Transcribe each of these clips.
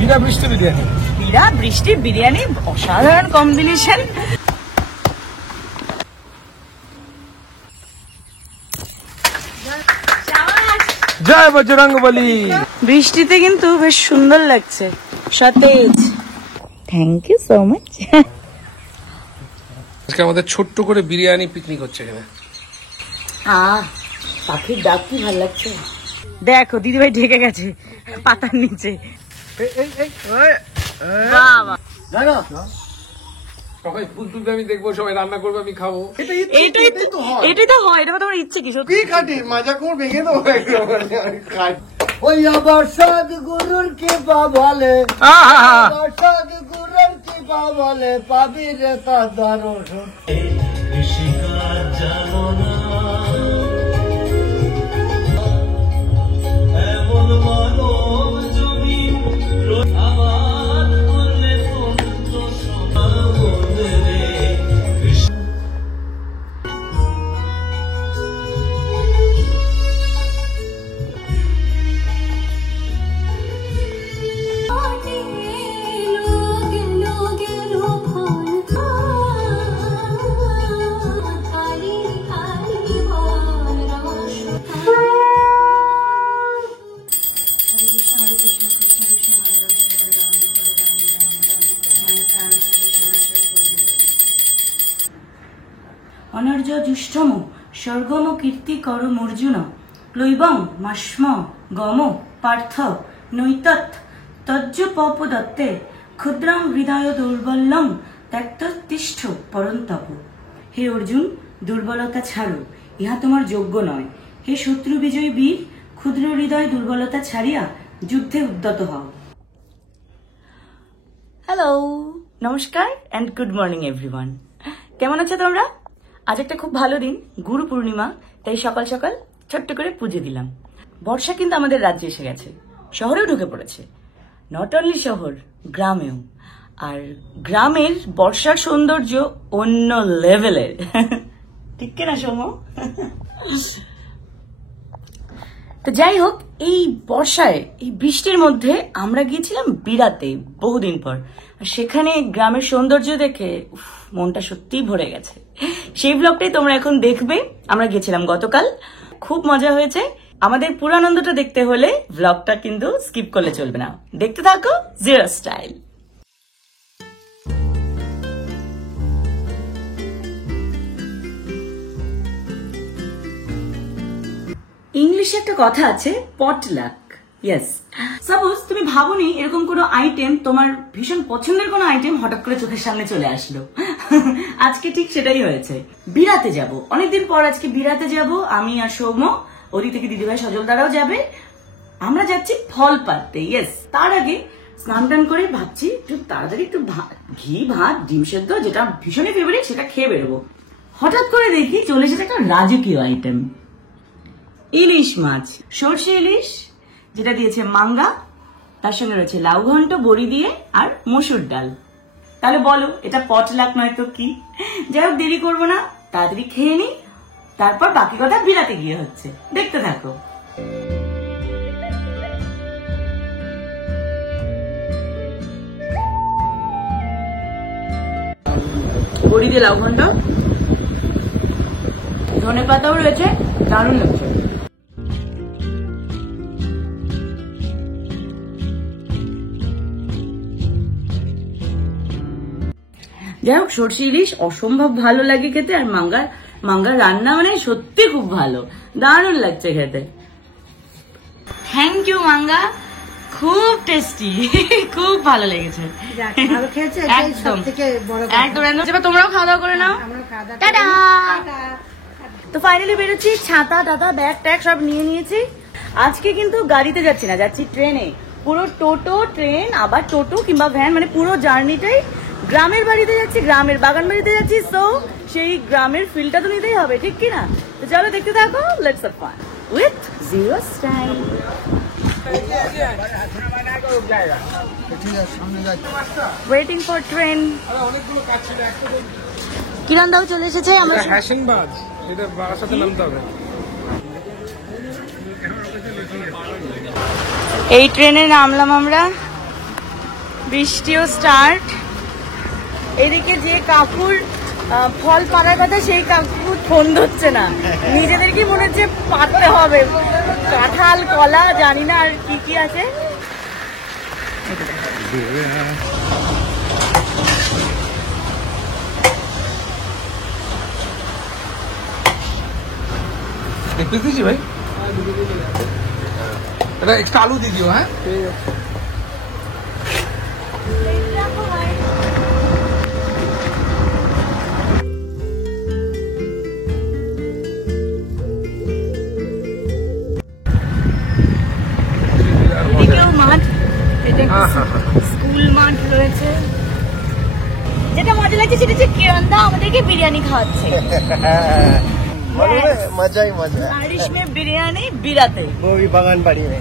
বিনা বৃষ্টি বিরিয়ানি। বিনা বৃষ্টি বিরিয়ানি অসাধারণ কম্বিনেশন। জয় বজরংবলী। বৃষ্টিতে কিন্তু বেশ সুন্দর লাগছে, সতেজ। Thank you so much. আজকে আমাদের ছোট্ট করে বিরিয়ানি পিকনিক হচ্ছে এখানে। পাখির ডাক কি ভালো লাগছে। দেখো দিদিভাই ঢেকে গেছে পাতার নিচে। সবাই ফুল তুলবে, আমি দেখবো, সবাই রান্না করবে, আমি খাবো। এটাই তো হয়। এটা তোমার ইচ্ছে কি? সত্যি খাটি মজা করবে কেন? ওই আবার সদগুরুর কৃপা বলে, সদগুরুর কৃপা বলে পাবি রে তার দর্শন। অনর্য জুষ্টম স্বর্গম কীর্তি কর মর্জুন ক্লৈবং মাস্ম গম পার্থ নৈতৎ তজ্জ পপদত্তে ক্ষুদ্রং হৃদয় দুর্বলং ত্যক্ততিষ্ঠ পরন্তপ। হে অর্জুন, দুর্বলতা ছাড়ো, ইহা তোমার যোগ্য নয়। হে শত্রু বিজয়ী বীর, ক্ষুদ্র হৃদয় দুর্বলতা ছাড়িয়া যুদ্ধে উদ্যত হও। হ্যালো, নমস্কার অ্যান্ড গুড মর্নিং এভরিওয়ান। কেমন আছো তোমরা? আজ একটা খুব ভালো দিন, গুরু পূর্ণিমা, তাই সকাল সকাল ছোট্ট করে পুজো দিলাম। বর্ষা কিন্তু আমাদের রাজ্যে এসে গেছে, শহরেও ঢুকে পড়েছে। নট অনলি শহর, গ্রামেও। আর গ্রামের বর্ষার সৌন্দর্য অন্য লেভেলের। ঠিক কিনা সৌম্য? তো যাই হোক, এই বর্ষায়, এই বৃষ্টির মধ্যে আমরা গিয়েছিলাম বিরাতে বহুদিন পর। সেখানে গ্রামের সৌন্দর্য দেখে মনটা সত্যিই ভরে গেছে। সেই ব্লগটাই তোমরা এখন দেখবে। আমরা গেছিলাম গতকাল, খুব মজা হয়েছে। আমাদের পুরো আনন্দটা দেখতে হলে ব্লগটা কিন্তু স্কিপ করলে চলবে না, দেখতে থাকো জিরো স্টাইল। ইংলিশে একটা কথা আছে, পটলাক। ইয়েস, সাপোজ তুমি ভাবোনি এরকম কোনো আইটেম, তোমার ভীষণ পছন্দের কোনো আইটেম হঠাৎ করে চোখের সামনে চলে আসলো। আজকে ঠিক সেটাই হয়েছে। বিরাতে যাব, অনেকদিন পর আজকে বিরাতে যাব আমি আর সৌম্য। ওদিক থেকে দিদিভাই সজল দ্বারাও যাবে। আমরা যাচ্ছি ফল পাড়তে। ইয়েস, তার আগে স্নান টান করে ভাবছি একটু তাড়াতাড়ি একটু ঘি ভাত ডিম সেদ্ধ, যেটা ভীষণই ফেভারিট, সেটা খেয়ে বেরোবো। হঠাৎ করে দেখি চলে এসেছে একটা রাজকীয় আইটেম, ইলিশ মাছ, সর্ষে ইলিশ, যেটা দিয়েছে মাঙ্গা, তার সঙ্গে রয়েছে লাউ ঘন্ট বড়ি দিয়ে, আর মসুর ডাল। তাহলে বলো এটা পটলাক নয় তো কি? যাই হোক, দেরি করবো না, তাড়াতাড়ি খেয়ে নি, তারপর বাকি কথা বিরাতে গিয়ে হচ্ছে। দেখতে থাকো। বড়ি দিয়ে লাউ ঘন্ট, ধনে পাতাও রয়েছে, দারুণ লাগছে। যাই হোক, সর্ষে ইলিশ অসম্ভব ভালো লাগে খেতে, আর মাঙ্গার রান্না মানে সত্যি খুব ভালো, দারুণ লাগছে খেতে। থ্যাংক ইউ মাঙ্গা, খুব টেস্টি, খুব ভালো লেগেছে। একদম, তোমরাও খাওয়া দাওয়া করে নাও। টাটা। তো ফাইনালি বেরোচ্ছি, ছাতা টাতা ব্যাগ ট্যাগ সব নিয়ে নিয়েছি। আজকে কিন্তু গাড়িতে যাচ্ছি না, যাচ্ছি ট্রেনে। পুরো টোটো, ট্রেন, আবার টোটো কিংবা ভ্যান, মানে পুরো জার্নিটাই গ্রামের বাড়িতে যাচ্ছি, গ্রামের বাগান বাড়িতে যাচ্ছি। সো সেই গ্রামের ফিলটা তো নিতেই হবে, ঠিক কিনা? তো চলো দেখতে থাকো, let's have fun with zero style. Waiting for train. Kiran দাও চলে এসেছে। আমরা এই ট্রেনে নামলাম আমরা। বৃষ্টিও স্টার্ট। এদিকে যে কাকুর ফল পাড়ার কথা সেই কাকুর ফোন ধরছে না, নিজেদেরকে মনে হচ্ছে পারতে হবে। কাঁঠাল, কলা, জানি না আর কি কি আছে। দেখতেছি ভাই, এটা এক্সট্রা আলু দিয়ে দিও। হ্যাঁ, এদিকেও মাঠ, এটা স্কুল মাঠ রয়েছে। যেটা মজা লাগছে সেটা হচ্ছে কিরণদা আমাদেরকে বিরিয়ানি খাওয়াচ্ছে। मजा ही मजा है। बारिश में बिरयानी बिराते, वो भी बागान बाड़ी में।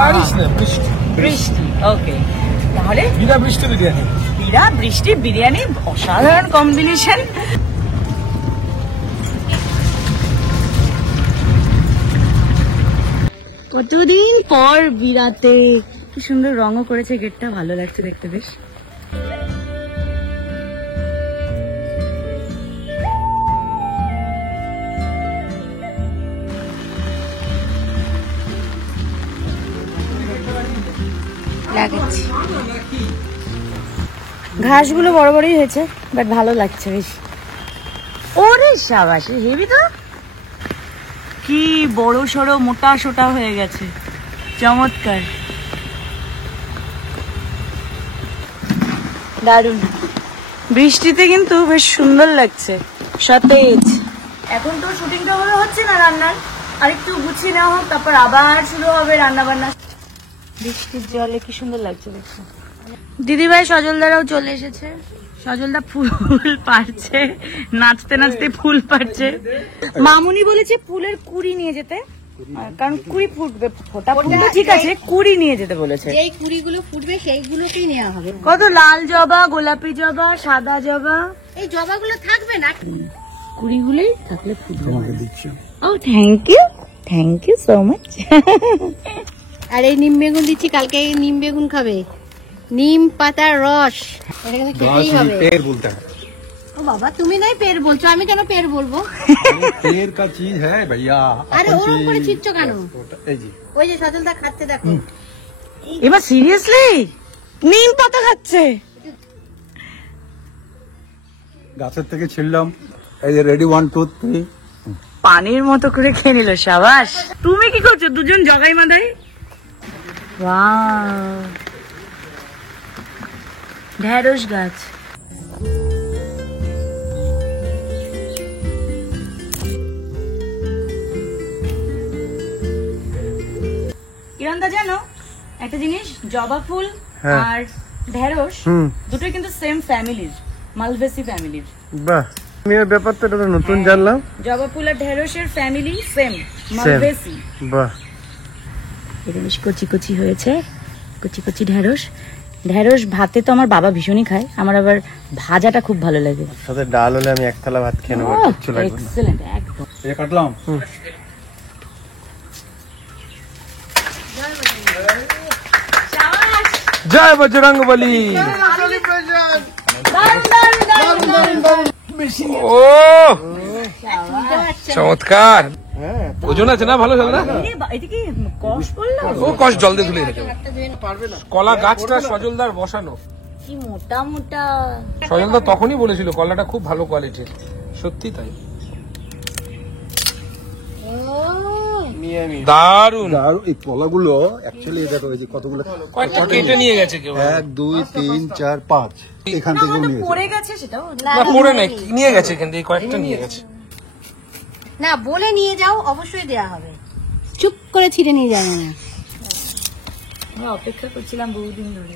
বারিশ না, বৃষ্টি। বৃষ্টি, ওকে। তাহলে বিনা বৃষ্টি বিরিয়ানি। বিরা বৃষ্টি বিরিয়ানি, অসাধারণ কম্বিনেশন। কতদিন পর বিরাতে, কি সুন্দর রঙও করেছে গেটটা, ভালো লাগছে দেখতে বেশ। লাগাচ্ছি, ঘাসগুলো বড় বড়ই হয়েছে, বাট ভালো লাগছে বেশ। ওরে সাবাস, হেভি তো, কি বড় সড়ো মোটা সোটা হয়ে গেছে, চমৎকার, দারুণ। বৃষ্টিতে কিন্তু বেশ সুন্দর লাগছে, সতেজ। এখন তো শুটিংটা হচ্ছে না রান্নার, আরেকটু গুছিয়ে নেওয়া হোক, তারপর আবার শুরু হবে রান্না বান্না। বৃষ্টির জলে কি সুন্দর লাগছে দেখতে। দিদিভাই সজলদারাও চলে এসেছে, সজলদা ফুল পারছে, নাচতে নাচতে ফুল পারছে। মামুনি বলেছে ফুলের কুড়ি নিয়ে যেতে, কারণ কুড়ি ফুটবে, ফোটা ফুটবে ঠিক আছে, কুড়ি নিয়ে যেতে বলেছে। যেই কুড়িগুলো ফুটবে সেইগুলোকেই নেওয়া হবে। কত লাল জবা, গোলাপি জবা, সাদা জবা, এই জবাগুলো থাকবে না, কুড়িগুলোই থাকলে ফুটবে। ও থ্যাংক ইউ সো মাচ। আর এই নিম বেগুন দিচ্ছি, কালকে এই নিম বেগুন খাবে, নিম পাতার রস, এটা কিন্তু খেতেই হবে। पेड़ बोलता है, ও বাবা, তুমি নাই পের বলছো, আমি কেন পের বলবো? पेड़ का चीज है भैया। আরে ওরকম করে ছিটছ কেন? এই জি, ওই যে সজলদা খাচ্ছে দেখো। এবার সিরিয়াসলি নিম পাতা খাচ্ছে। গাছের থেকে ছিললাম, এই যে রেডি 1 2 3। পানির মতো করে খেয়ে নিল, সাবাস। তুমি কি করছো? দুজন জগাই মাদাই। ওয়াও, ঢেঁড়স গাছ। কিরণদা জানো একটা জিনিস, জবা ফুল আর ঢেঁড়স দুটোই কিন্তু সেম ফ্যামিলির, মালভেসি ফ্যামিলির। বাহ, আমি এই ব্যাপারটা তো নতুন জানলাম। জবা ফুল আর ঢেঁড়সের ফ্যামিলি সেম, মালভেসি। বাহ, এই জিনিস কচি কচি হয়েছে, কচি কচি ঢেঁড়স। ঢেঁড়স ভাতে তো আমার বাবা ভীষণই খায়, আমার আবার ভাজাটা খুব ভালো লাগে। সাথে ডাল হলে আমি এক থালা ভাত খেয়ে নেবো, কিচ্ছু লাগবে না। এক্সেলেন্ট, একদম। ये काटलाम। জয় বজরং বলি। ও চমৎকার, ওজন আছে না ভালো চলনা। এটা কি কষ পড়লো? ও কষ জল দিয়ে ধুলে রেখে কলা গাছটা সজলদার বসানো। কি মোটা মোটা। সজলদা তখনই বলেছিল কলাটা খুব ভালো কোয়ালিটির, সত্যি তাই, দারুন। আর এই কলাগুলো অ্যাকচুয়ালি দেখো, এই যে কতগুলো, কয়েকটা কেটে নিয়ে গেছে কেউ। 1 2 3 4 5 এখান থেকে নিয়ে পড়ে গেছে সেটাও। না পড়ে নাই, নিয়ে গেছে কিন্তু এই কয়েকটা নিয়ে গেছে। না বলে নিয়ে যাও, অবশ্যই দেয়া হবে, চুপ করে ছিঁড়ে নিয়ে যাবে না। আমরা অপেক্ষা করছিলাম বহুদিন ধরে।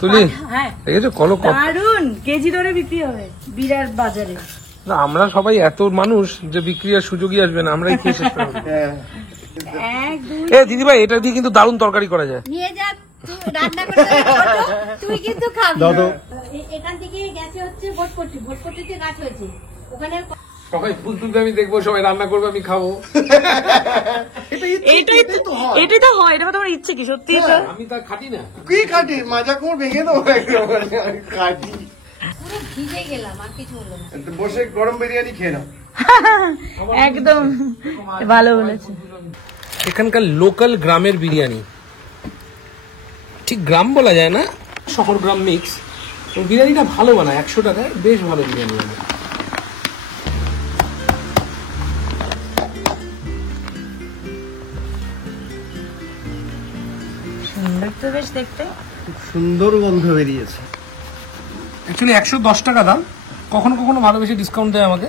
তুলি হ্যাঁ, দেখেছো কলো কত। দারুন, কেজি ধরে বিক্রি হবে বিরাট বাজারে। না, আমরা সবাই এত মানুষ যে বিক্রি আর সুযোগই আসবে না, আমরাই খেয়ে শেষ করবো। এক দুই। এ দিদিভাই, এটা দিয়ে কিন্তু দারুণ তরকারি করা যায়। নিয়ে যা, তুই রান্না করতে ছোট, তুই কিন্তু খাবি। এখান থেকে গেছে হচ্ছে ভোটপট্টি, ভোটপট্টিতে গাছ হয়েছে, ওখানে সবাই ফুল তুলবে, আমি দেখবো, সবাই রান্না করবে, আমি খাবো। এটাই তো হয়, এটা তোমার ইচ্ছে কি সত্যি? আমি তা খাটি না। কি খাটি মাজা কোর ভেঙে দেবো খাটি পুরো ভিজে গেলাম, আর কিছু হলো না। বসে গরম বিরিয়ানি খেয়ে নাও। একদম ভালো বলেছে। এখানকার লোকাল গ্রামের বিরিয়ানি, ঠিক গ্রাম বলা যায় না, শহর গ্রাম মিক্স। বিরিয়ানিটা ভালো বানায়, 100 টাকায় বেশ ভালো বিরিয়ানি বানায়। সুন্দর তো বেশ দেখতে। সুন্দর গন্ধ বেরিয়েছে। অ্যাকচুয়ালি 110 টাকা দাম, কখনো কখনো ভালো বেশি ডিসকাউন্ট দেয় আমাকে।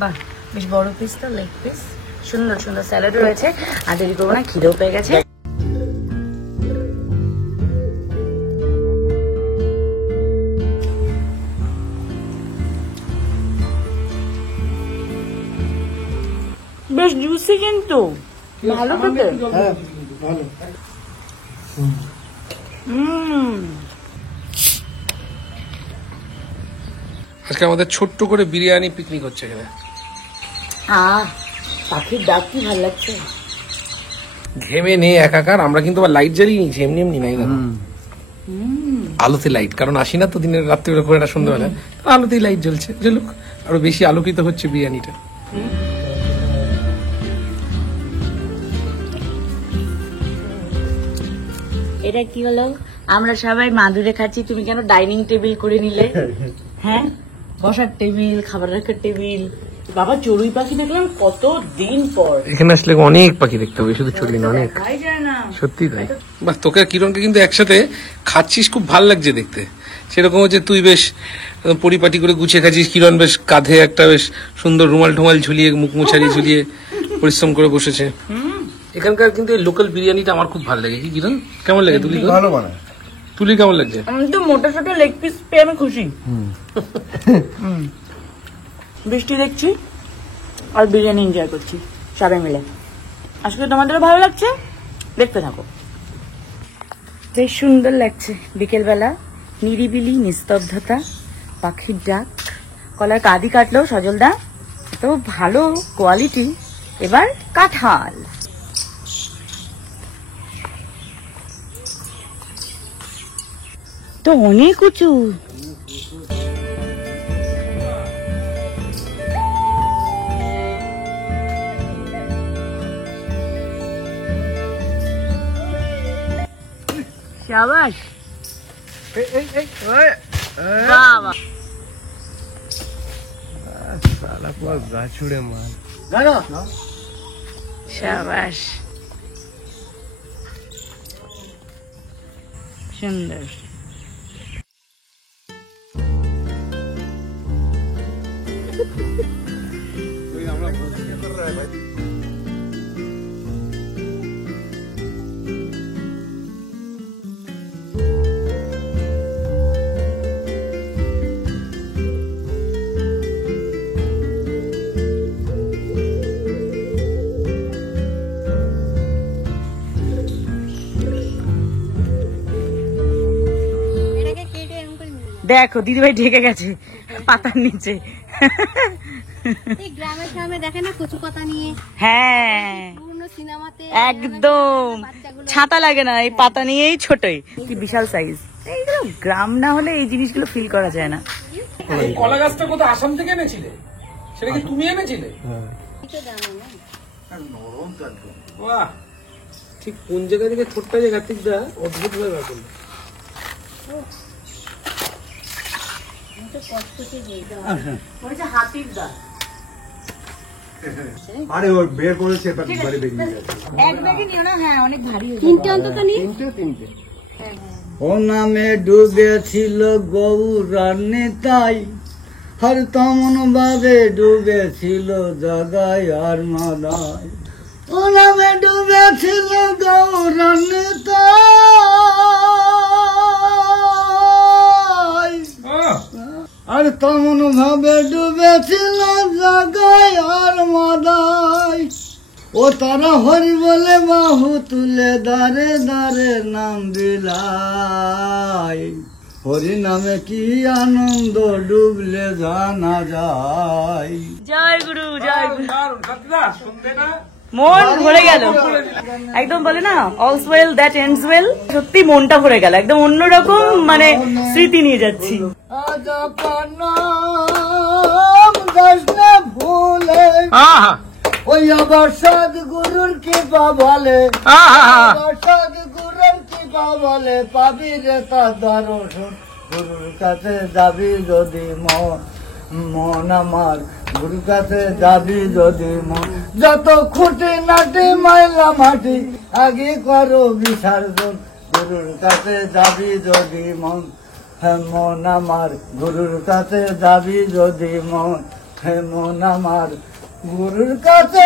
বাহ, বেশ বড় পিস তো, লেগ পিস। সুন্দর সুন্দর স্যালাড রয়েছে। আর দেরি করবো না, খিদেও পেয়ে গেছে। বেশ জুসি কিন্তু ভালো খেতে। হ্যাঁ ভালো। আজকে আমাদের ছোট্ট করে বিরিয়ানি পিকনিক হচ্ছে এখানে। পাখির ডাক কি ভালো লাগছে। ঘেমে নেই একাকার, আমরা কিন্তু আবার লাইট জ্বালিয়ে নিয়েছি, এমনি এমনি নাই না, আলোতে লাইট, কারণ আসি না তো দিনের রাত্রিবেলা করে, একটা সন্ধ্যাবেলা আলোতেই লাইট জ্বলছে, জ্বলুক, আরো বেশি আলোকিত হচ্ছে বিরিয়ানিটা। এটা কি হলো? আমরা সবাই মাদুরে খাচ্ছি, তুমি কেন ডাইনিং টেবিল করে নিলে? হ্যাঁ, বসার টেবিল, খাবার রাখার টেবিল। বাবা, চড়ুই পাখি দেখলাম কত দিন পর। এখানে আসলে অনেক পাখি দেখতে হবে, শুধু চড়ুই না, অনেক। দেখাই যায় না। সত্যি তাই। বাহ, তোকে আর কিরণকে কিন্তু একসাথে খাচ্ছিস, খুব ভাল লাগছে দেখতে। সেরকম হচ্ছে, তুই বেশ পরিপাটি করে গুছিয়ে খাচ্ছিস, কিরণ বেশ কাঁধে একটা বেশ সুন্দর রুমাল ঠুমাল ঝুলিয়ে, মুখ মুছারি ঝুলিয়ে পরিশ্রম করে বসেছে। এখানকার কিন্তু এই লোকাল বিরিয়ানিটা আমার খুব ভালো লাগে। কি কিরণ, কেমন লাগে? তুলি ভালো বানায়। তুলি কেমন লাগছে? আমি তো মোটা ছোট লেগ পিস পেয়ে আমি খুশি। বৃষ্টি দেখছি আর বিরিয়ানি এনজয় করছি সবাই মিলে। আসলে তোমাদেরও ভালো লাগছে, দেখতে থাকো। বেশ সুন্দর লাগছে বিকেলবেলা, নিরিবিলি নিস্তব্ধতা, পাখির ডাক। কলার কাঁদি কাটলো সজলদা, তো ভালো কোয়ালিটি। এবার কাঁঠাল। তো অনেক উঁচু। শাবাশ, বাবা। গাছুড়ে মাল। শাবাশ, সুন্দর। এটাকে কেটে এরকম করে নিয়ে যাও। দেখো দিদিভাই ঢেকে গেছে পাতার নিচে। এই গ্রামে গ্রামে দেখে না কচু পাতা নিয়ে, হ্যাঁ পুরনো সিনেমাতে একদম, ছাতা লাগে না, এই পাতা নিয়েই ছোটই। কি বিশাল সাইজ। এইগুলো গ্রাম না হলে এই জিনিসগুলো ফিল করা যায় না। কলা গাছটা কোথাও আসাম থেকে এনেছিলে? সেটা কি তুমি এনেছিলে? বাহ, ঠিক কোন জায়গা থেকে ছোট্ট জায়গা থেকে অদ্ভুত ভাবে বার করলো। হাতির দাঁত। আরে ওর বের করেছে, এবার বাড়ি বেরিয়ে গেছে। এক ব্যাগে নিও না, হ্যাঁ অনেক ভারী। তিনটে অন্তত নিয়ে তিনটে। ও নামে ডুবেছিল গৌরান্নে তাই, হর তমন ভাবে ডুবেছিল জগায় আর মাদায়। ও নামে ডুবেছিল গৌরান্নে তাই, আর তমন ভাবে ডুবেছিল জগায় আর মাদায়। ও তারা হরি বলে বাহু তুলে দারে দারে নাম দিলাই। হরি নামে কি আনন্দ ডুবলে জানা যায়। জয় গুরু, জয় গুরু। মন ভরে গেল একদম, বলে না all's well that ends well. সত্যি মনটা ভরে গেল, একদম অন্যরকম মানে স্মৃতি নিয়ে যাচ্ছি। আজ নাম যাস না ভুলে, ওই আবার সদ্গুরুর কৃপা বলে, আবার সদ্গুরুর কৃপা বলে, পাবি রে তার দর্শন। গুরুর কাছে যাবি যদি মন আমার, গুরুর কাছে যাবি যদি মন। যত খুঁটি নাটি মাইলা মাটি আগে করো বিসর্জন। গুরুর কাছে যাবি যদি মন, হ্যাঁ মন আমার, গুরুর কাছে যাবি যদি মন, হ্যাঁ মন আমার, গুরুর কাছে